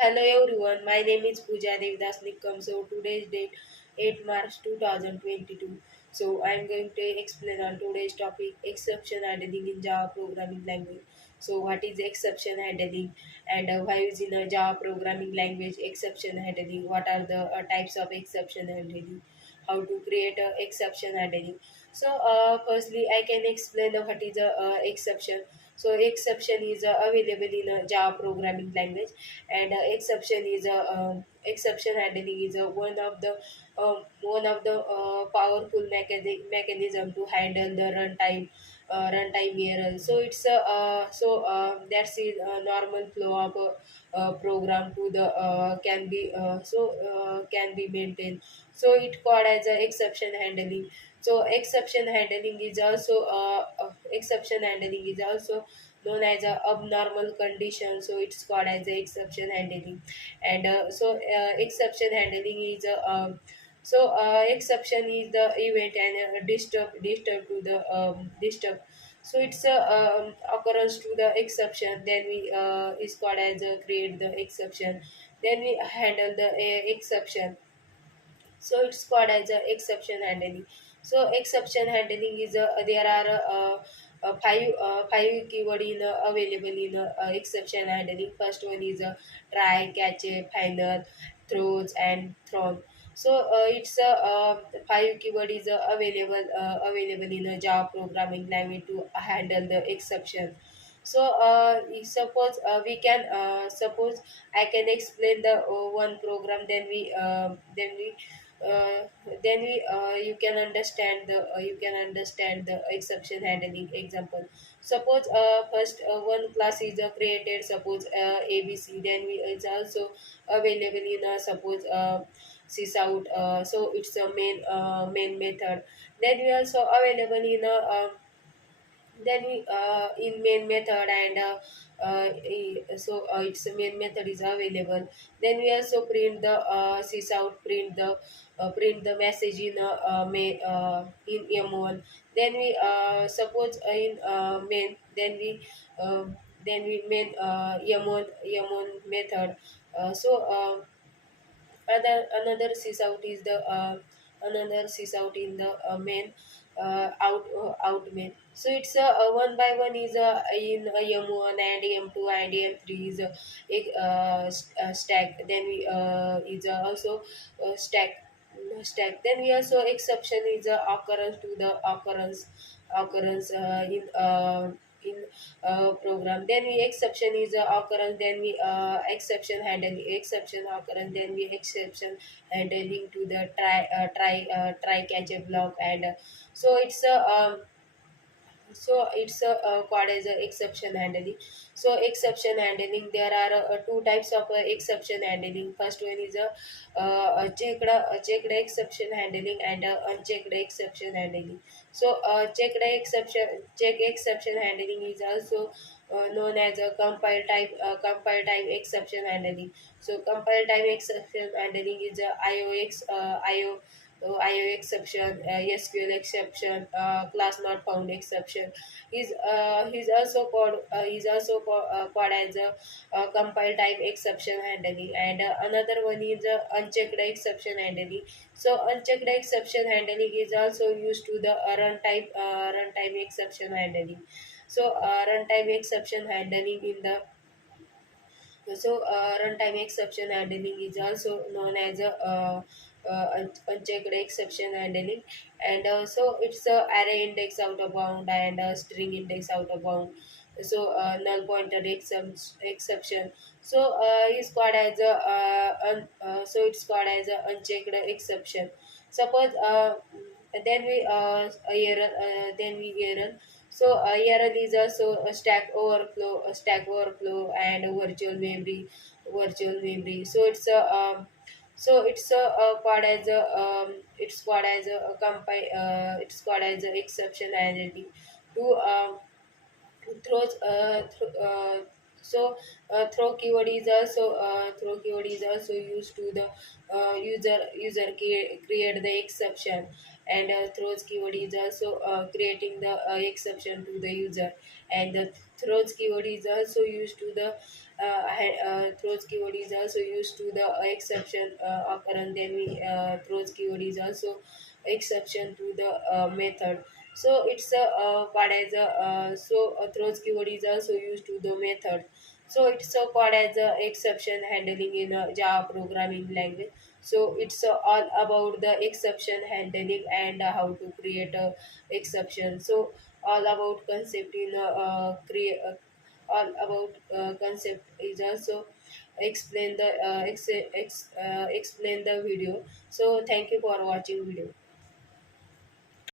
Hello everyone, my name is Pooja Devdas Nikam. So today's date 8 March 2022. So I'm going to explain on today's topic exception handling in Java programming language. So what is exception handling and why is in a Java programming language exception handling? What are the types of exception handling? How to create a exception handling? So firstly I can explain what is a exception. So exception is available in a Java programming language, and exception is a exception handling is a one of the powerful mechanism to handle the runtime error. So it's a that's a normal flow of a program to the can be maintained. So it called as a exception handling. So exception handling is also known as a abnormal condition. So it's called as a exception handling. And exception handling is a exception is the event and disturb to the disturb. So it's a occurrence to the exception. Then we is called as a create the exception. Then we handle the exception. So it's called as a exception handling. So exception handling is there are five keyword in available in exception handling. First one is try, catch, final, throws, and thrown. So it's five keyword is available in a Java programming language to handle the exception. So suppose we can suppose I can explain the one program, uh, then we you can understand the exception handling example. Suppose first one class is created, suppose ABC. Then we it's also available in suppose sysout. So it's a main method. Then we also available in a then we in main method, and its main method is available. Then we also print the sysout, print the message in in M1. Then we suppose in main, then we main M1 method. So another sysout is the another sysout in the main out main. So it's one by one is in M1 and M2 and M3 is stack. Then we is also stack. Then we also exception is occurrence to the occurrence in program. Then we exception is occurrence. Then we exception handling exception occurrence. Then we exception handling to the try catch a block. And it's a called as a exception handling. So exception handling, there are two types of exception handling. First one is a checked exception handling and unchecked exception handling. So check exception handling is also known as a compile time exception handling. So compile time exception handling is IO exception, SQL exception, class not found exception. He's also called as a compile time exception handling. And another one is unchecked exception handling. So unchecked exception handling is also used to the runtime exception handling. So runtime exception handling in the runtime exception handling is also known as a unchecked exception handling. And so it's a array index out of bound and a string index out of bound. So null pointer exception. So is called as a so it's called as a unchecked exception. Suppose then we error. So ARL is also a stack overflow, and a virtual memory. So it's called as a compile. It's called as an exception identity to throws throw keyword is also used to the create the exception. and throws keyword is also creating the exception to the user, and the throws keyword is also used to the throws keyword is also used to the exception occurrence. Then we throws keyword is also exception to the method. So it's a called as a throws keyword is also used to the method. So it's called as a exception handling in a Java programming language. So it's all about the exception handling and how to create a exception. So all about concept in create all about concept is also explain the explain the video. So thank you for watching video.